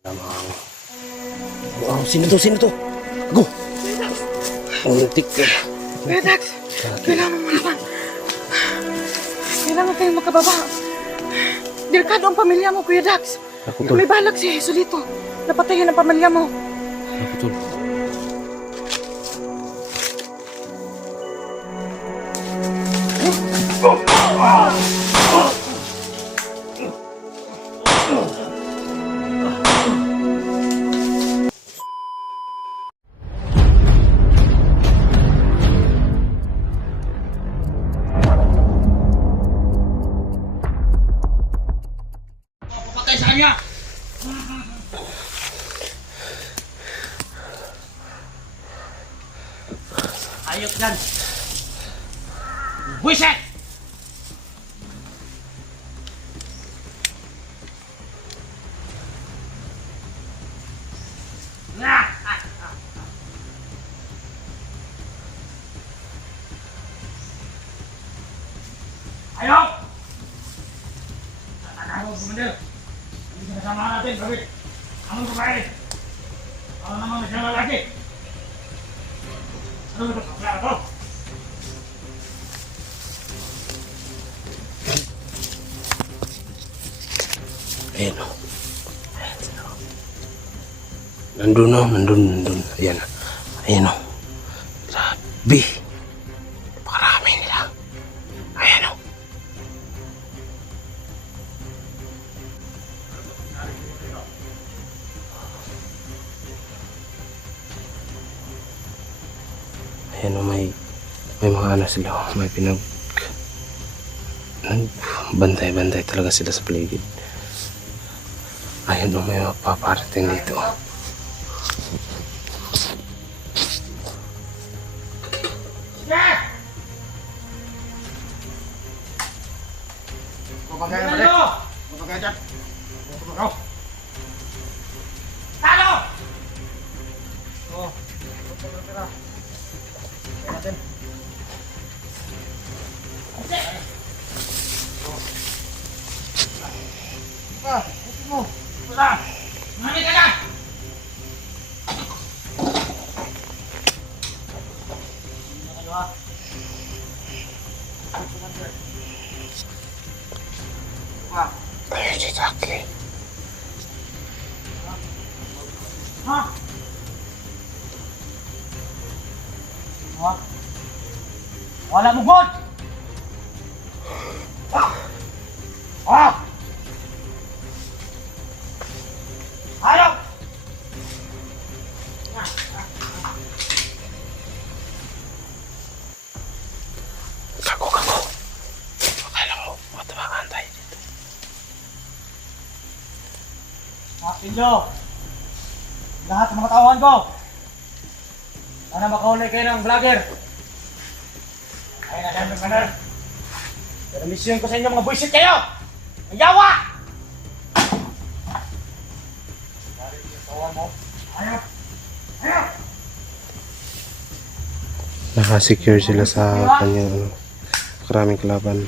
Namang... Wow, sino to? Sino to? Go! Untik ka. Kuya Dax, kailangan mo malaman. Kailangan kayong makababa. Delikado ang pamilya mo, Kuya Dax. Ako, tol. May balak si Jesulito. Napatayin ang pamilya mo. Ako, tol. Patay sa kanya! Ayok yan! Buisit! Ayok! Tatanahan mo, Commander! Hindi sinasamahan natin, David! Anong babae? Ano naman siyang lalaki? Ano ito? Kaya ito? Ayan o. Nandun o, nandun. Ayan. Ayan o. Grabe. Napakarami nila. Ayan o. Ayan o, may mga ano sila. May bantay talaga sila sa paligid. Ayan o, may mapaparating dito. Mami ka dyan! Ayan si Taki. Ha? Ha? Wala mo god! Ha? Hayop! Kago. Akala mo, matabakan tayo dito. Akin nyo! Lahat ng mga tauhan ko! Sana makahuli kayo ng vlogger! Ayun na dyan, Commander! Pero mission ko sa inyo mga buisit kayo! Ayawa! Naka-secure sila sa kanyang karaming kalaban.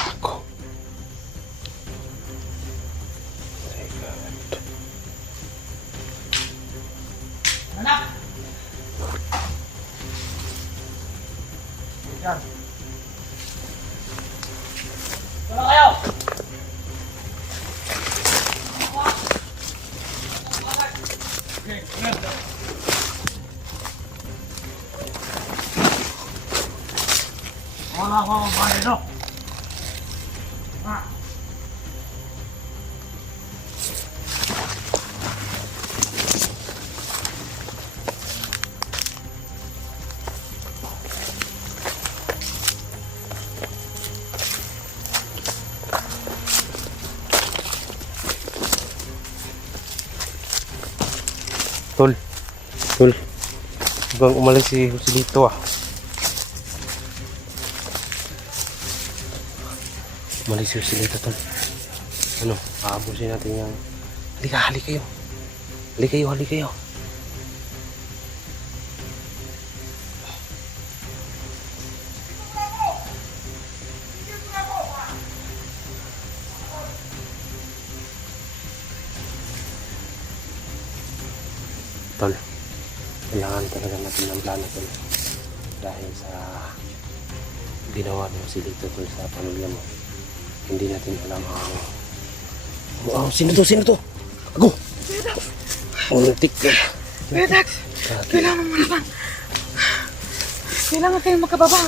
Ako. My God. Anak! Yan. Wala kayo! Wala ko ang bahay no? Tol. Bang umalis si Joselito ah. Umalis si Joselito, tol. Ano, aabusin natin yung... Halika kayo. Halika kayo. tol. Kailangan talaga natin ng plano tol. Dahil sa ginawa mo si Lito tol sa pamilya mo. Hindi natin alam ang... Wow, sino to? Sino to? Ako! Untik ka. Kuya Dax, kailangan mo naman. Kailangan kayong makababa.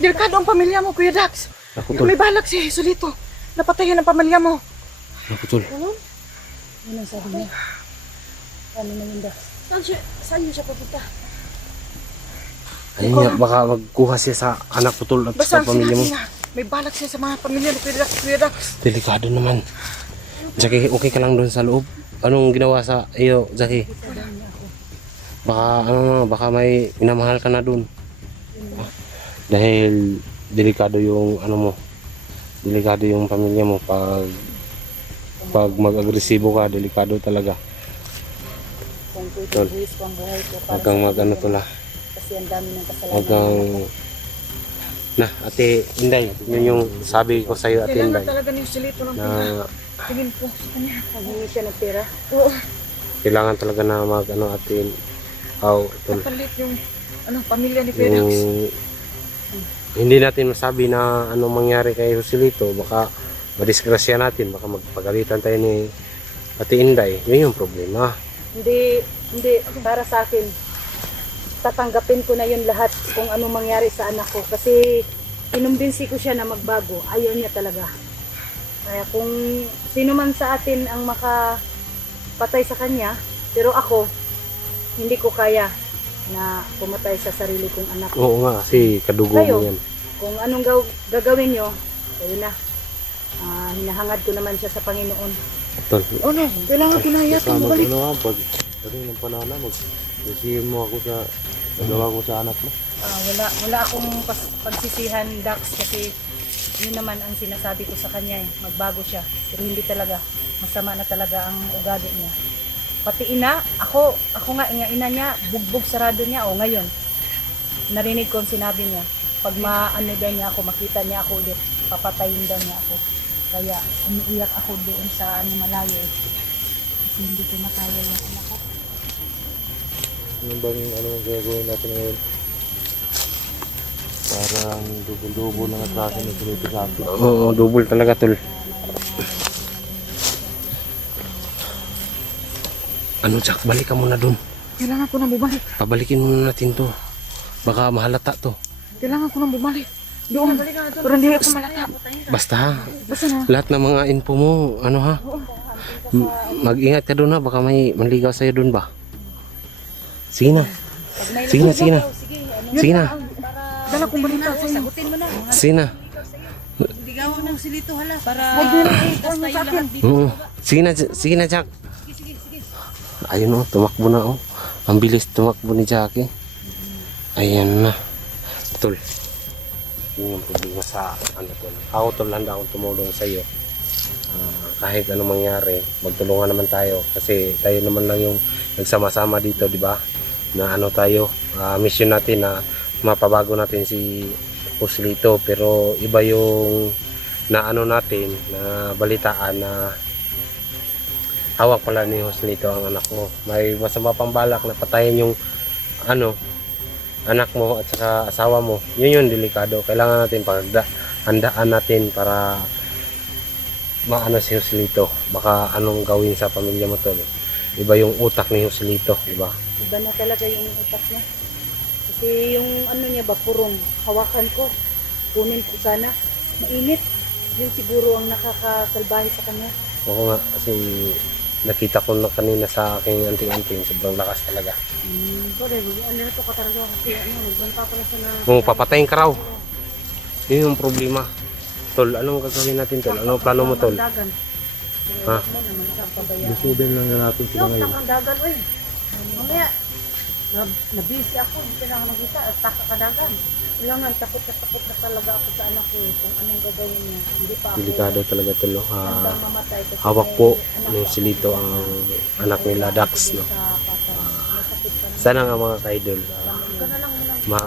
Delikado ang pamilya mo, Kuya Dax. Ako tol. May balak si Jesulito. Napatayan ang pamilya mo. Ako tol. Ano ang sabi niya? Ano na yun, Dax? Saan niya siya papunta? Ayun nga, baka magkuha siya sa anak ko tol at Basta sa ang pamilya mo. sinabi niya, may balak siya sa mga pamilya ni Kuya Dax. Delikado naman. Jackie, okay ka lang doon sa loob? Anong ginawa sa iyo, Jackie? Baka may minamahal ka na doon. Dahil delikado yung delikado yung pamilya mo pag mag-agresibo ka, delikado talaga. Kung Tol. pwede buwis ko ang buhay ko para Hanggang sa mag-ano pamilya to mo. la. Kasi ang dami ng kasalanan. Hanggang Ate Inday, yun yung sabi ko sa iyo, Ate Kailangan Inday, talaga ni Jesulito ng pera. na Tingin ko sa kanya. Naghingi siya ng pera. Oo, kailangan talaga na atin tol. kapalit yung pamilya ni Kuya Dax. Yung hindi natin masabi na anong mangyari kay Joselito, baka madisgrasya natin, baka magpagalitan tayo ni Ate Inday. Yun yung problema. Hindi, para sa akin, tatanggapin ko na yun lahat kung anong mangyari sa anak ko. Kasi inumbinsi ko siya na magbago. Ayaw niya talaga. Kaya kung sino man sa atin ang makapatay sa kanya, pero ako, hindi ko kaya na pumatay sa sarili kong anak. Oo nga, kasi kadugo Kayo? mo yan. Kung anong gagawin nyo, ayun na. Hinahangad ko naman siya sa Panginoon. Tol, Oh no, kailangan pinayatin mo balik. Ng panahon na mag-receive mo ako sa nagawa ko sa anak mo. Wala akong pagsisihan, Dax, kasi yun naman ang sinasabi ko sa kanya, magbago siya. Pero hindi talaga, masama na talaga ang ugali niya. Pati ina, ako nga, ina niya, bugbog sarado niya, ngayon, narinig ko ang sinabi niya, pag maano daw niya ako, makita niya ako ulit, papatayin daw niya ako. Kaya umiiyak ako doon sa malayo. Kasi hindi ko makaya yung anak ko. Ano bang gagawin natin ngayon? Parang dubo ng atraso na tulito sa akin. oo, double talaga tol. Ano, Jack, balik ka muna dun. Kailangan ko nang bumalik. Pabalikin muna natin to. Baka mahalata to. Kailangan ko nang bumalik. Doon. Pero hindi ako malata. Basta ha, Basta na. lahat ng mga info mo, mag-ingat ka doon ha, baka may manligaw sa'yo doon ba? Sige na. Sige na, sige na. Sige na. Dala kong balita sa inyo. Sagutin mo na. Sige na. Ligawan ng silito hala. Para Huwag sa akin. Oo. Sige na, Jack. Ayun tumakbo na Ang bilis tumakbo ni Jackie. Ayan na. Tol. Yun yung problema sa tol. Ako tol, handa akong tumulong sa iyo. Kahit ano mangyari, magtulungan naman tayo. Kasi tayo naman lang yung nagsama-sama dito, di ba? Na tayo, mission natin na mapabago natin si Joselito. Pero iba yung natin, na balitaan na hawak pala ni Joselito ang anak mo. May masama pang balak na patayin yung anak mo at saka asawa mo. Yun yung delikado. Kailangan natin handaan natin para maano si Joselito. Baka anong gawin sa pamilya mo to. Iba yung utak ni Joselito, di ba? iba na talaga yung utak niya. Kasi yung niya ba, purong hawakan ko. Kunin ko sana. Mainit. Yun siguro ang nakakasalbahe sa kanya. Oo nga, kasi nakita ko na kanina sa aking anting-anting. Sobrang lakas talaga. Alerto ka talaga kasi nagbanta pala siya na... Oo, papatayin ka raw. Yun yung problema. Tol, anong gagawin natin, Tol? Anong plano mo, Tol? Dagan. Ha? Mo naman ang pabayaan. Lusubin lang natin sila ngayon. Ang dagan, oy. Mamaya, nabisi ako, hindi na ako nakita, at taka ka dagan. Wala nga, takot na talaga ako sa anak ko kung anong gagawin niya. Hindi pa ako. Delikado talaga, Tol. Handang mamatay kasi Hawak may po anak ng ako. Silito ang anak nila, Dax, no? Sa patay. May sakit ka na. Sana nga mga ka-idol, Ka na lang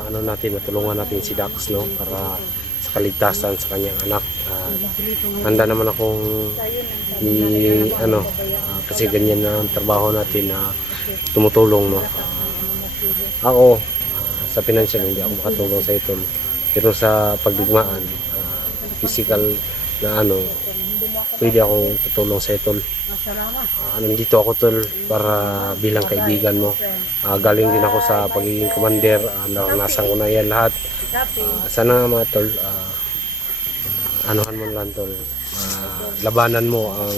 muna. matulungan natin si Dax, no? Para sa kaligtasan sa kanyang anak. Handa naman akong kasi ganyan na ang trabaho natin na tumutulong, no. Ako, sa financial hindi ako makatulong sa ito. Pero sa pagdigmaan, physical na ano, pwede akong tutulong sa ito. Nandito ako tol para bilang kaibigan mo. Galing din ako sa pagiging commander, naranasan ko na yan lahat. Sana mga tol, anuhan mo lang tol, labanan mo ang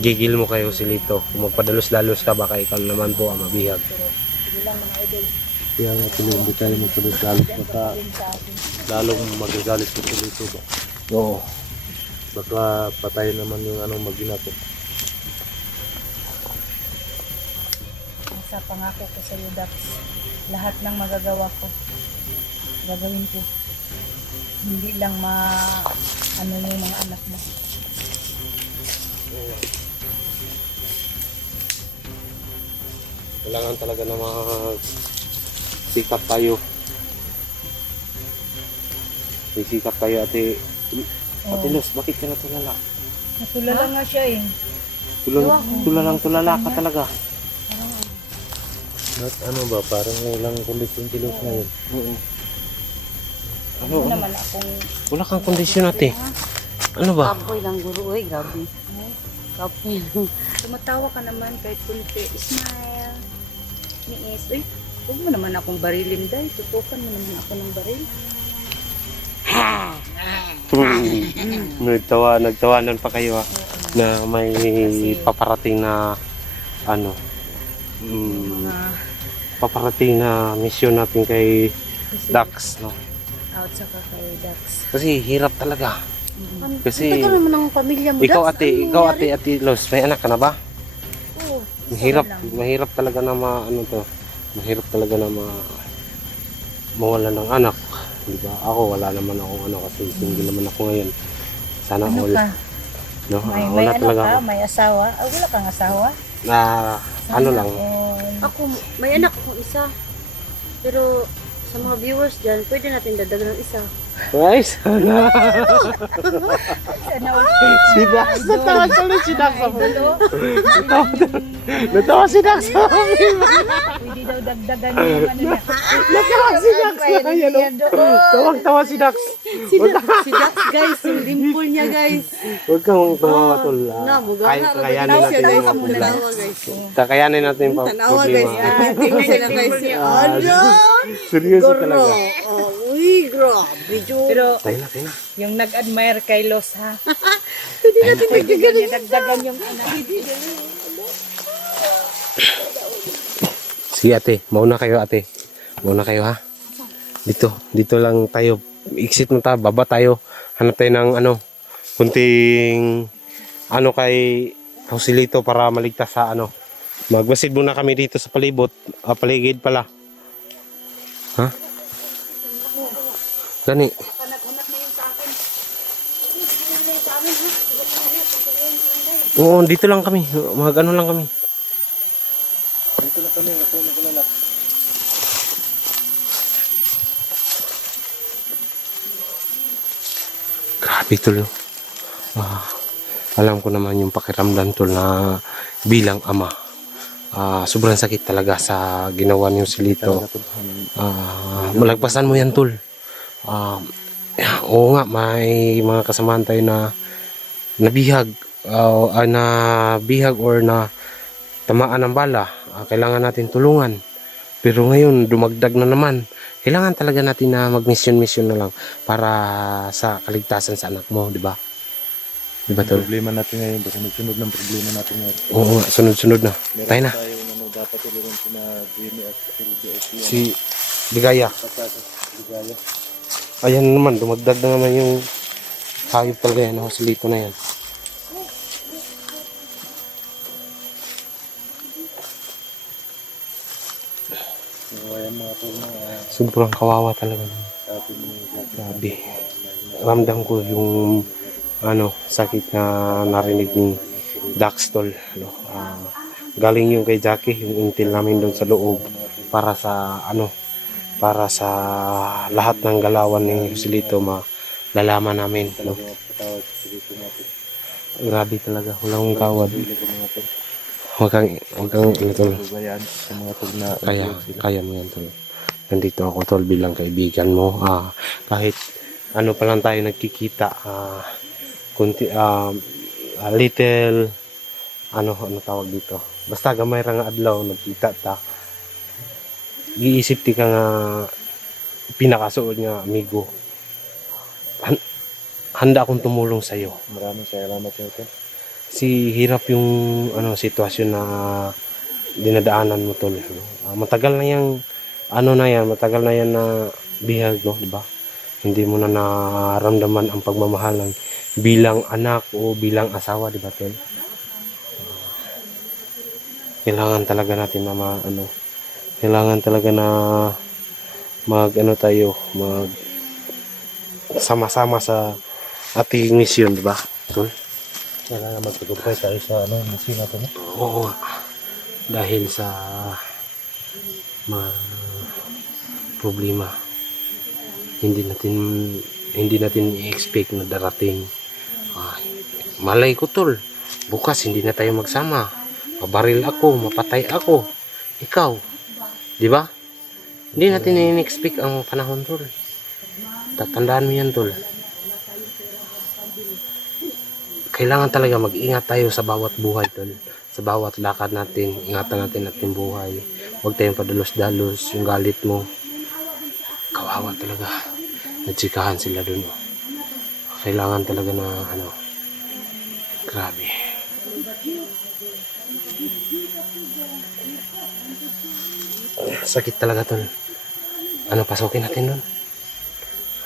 gigil mo kayo Joselito. Kung magpadalos-dalos ka, baka ikaw naman po ang mabihag. Kaya nga tuloy, hindi tayo magpadalos-dalos. Baka lalong magagalit sa Joselito ba? Oo. Baka patay naman yung anong maginato. Sa pangako ko sa iyo, Dax, lahat ng magagawa ko, gagawin ko. Hindi lang ano yung mga anak mo. Kailangan talaga na sikap tayo. Sikap tayo Ate Luz, bakit ka natulala? Natulala nga siya eh. Tulala ka talaga. At ano ba, parang walang kondisyon kilos ngayon. Oo. Ano naman akong Wala kang kondisyon Ate. Ano ba? Kapoy lang guro, oy, grabe. Kapoy lang. tumatawa ka naman kahit kunti. Smile. Niis. Uy, huwag mo naman akong barilin, Day. Tutukan mo naman ako ng baril. Nagtawanan pa kayo na may paparating na ano, paparating na misyon natin kay Dax, no? Out sa kay Dax. Kasi hirap talaga. Kasi Ito ka naman ang pamilya mo, ikaw Dax. ate Los, may anak ka na ba? Oo. Mahirap talaga na mahirap talaga na mawala ng anak. Di ba? Ako wala naman akong ano kasi single naman ako ngayon. Sana Ano all. ka? No, May wala ano talaga ka? ako. May asawa? Wala kang asawa? Na ano lang. Ako, may anak akong isa. Pero sa mga viewers dyan, pwede natin dadagan ng isa. Ay, sana. Sana Si Dax, natawa tuloy si Dax. Natawa si Dax. Pwede daw dagdagan yung ano niya. Natawa si Dax. Tawang-tawa si Dax. Si Dax, guys, yung dimple niya, guys. Huwag kang tumawa tol. Kakayanin natin yung mga problema. Tanawa, guys. Kakayanin natin yung mga Tanawa, guys. problema. Tingnan sila, guys. Ano? Seryoso talaga. Uy, grabe, Jo. Pero Tayo na. yung nag-admire kay Los, ha? Pwede natin dagdagan ng Dagdagan yung anak. Sige ate, mauna kayo ate. Mauna kayo ha. Dito lang tayo. Exit mo tayo, baba tayo. Hanap tayo ng kunting kay Joselito para maligtas sa Magmasid muna kami dito sa palibot, paligid pala. Ha? Dani. Oo, dito lang kami. Mag-ano lang kami. Dito na kami, ako nakulala. Grabe tol. Alam ko naman yung pakiramdam tol na bilang ama. Sobrang sakit talaga sa ginawa niyo si Lito. Malagpasan mo yan tol. Oo nga, may mga kasamahan tayo na nabihag or na tamaan ng bala. Kailangan natin tulungan. Pero ngayon dumagdag na naman. Kailangan talaga natin na mag-mission na lang para sa kaligtasan sa anak mo, di ba? Di ba tol? Problema natin ngayon, baka sunod ng problema natin ngayon. Oo nga, sunod-sunod na. Tayo na. Tayo dapat tulungan sina Jimmy at LBS. Si Ligaya. Ligaya. Ayan naman, dumagdag na naman yung hayop talaga yan, Joselito na yan. Ayan mga tulong Sobrang kawawa talaga. atin yung Grabe. Ramdam ko yung sakit na narinig ni Dax tol. Galing yung kay Jackie, yung intel namin doon sa loob para sa lahat ng galawan ni Joselito malalaman namin. patawad sa dito natin. Grabe talaga, walang kawad. Pili ko mga to. Huwag kang ano tol. Lugayan sa mga tug na Kaya mo yan tol. Nandito ako tol bilang kaibigan mo. Kahit ano pa lang tayo nagkikita. Little ano tawag dito. Basta gamay ra nga adlaw nagkita ta. Giisip ti ka nga pinakasuod nga amigo. Handa akong tumulong sa iyo. Maraming salamat sa ito. Si hirap yung sitwasyon na dinadaanan mo tol. Matagal na yang matagal na yan na bihag, no, di ba? Hindi mo na naramdaman ang pagmamahalan bilang anak o bilang asawa, di ba tol? Kailangan talaga natin na kailangan talaga na tayo sama-sama sa ating misyon, di ba tol? Kailangan magtagumpay tayo sa misi natin. Oo. Dahil sa mga problema hindi natin i-expect na darating. Malay ko tol, bukas hindi na tayo magsama. Mabaril ako, mapatay ako. Ikaw, di ba? Hindi natin i-expect ang panahon tol. Tatandaan mo yan tol. Kailangan talaga mag-ingat tayo sa bawat buhay tol. Sa bawat lakad natin, ingatan natin ating buhay. Huwag tayong padalos-dalos. Yung galit mo, kawawa talaga. Natsikahan sila dun. Kailangan talaga na grabe. Sakit talaga tol. Pasukin natin nun?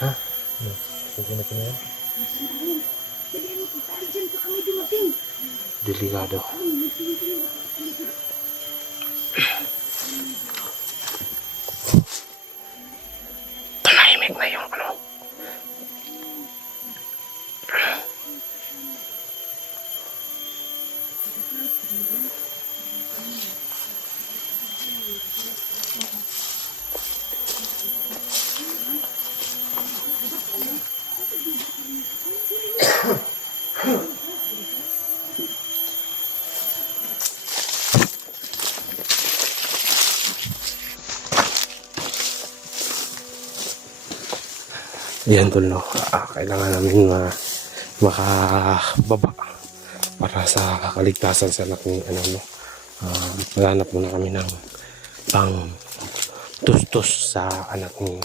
Ha? Sige natin yan. Delikado. Tumahimik na yung yan tol, no? Kailangan namin makababa para sa kaligtasan sa anak ni maghanap muna kami ng pang tustos sa anak ni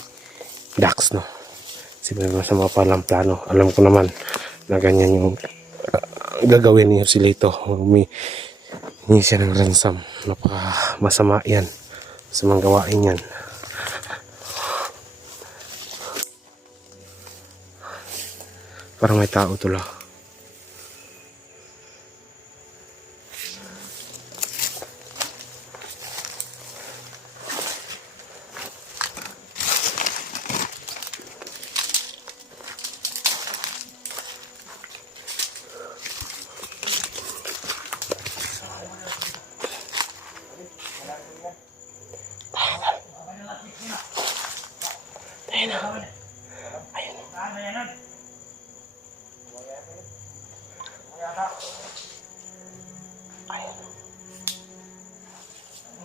Dax, no? Siguro sa mga palang plano, alam ko naman na ganyan yung gagawin niya sila ito. Humingi siya ng ransom. Napaka masama yan sa mga gawain yan. Parang may tao tula.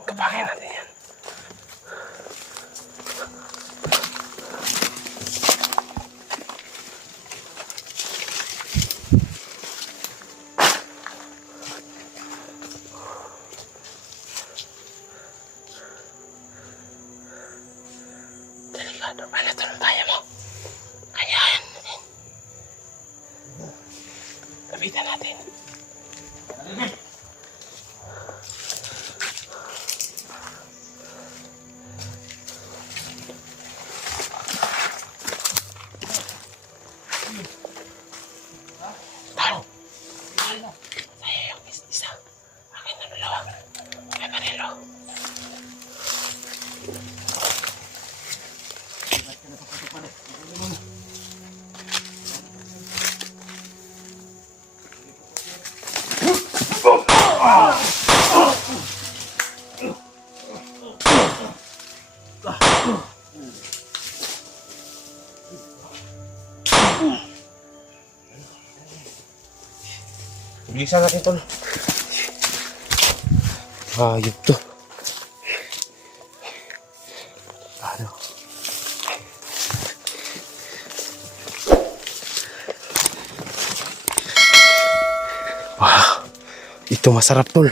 Kapangin natin yan. Delikado. Ano ito ng kaya mo? Kayahan natin. Lapitan natin. Bilisan natin tol. Hayop to. Ano? Wow. Ito masarap tol.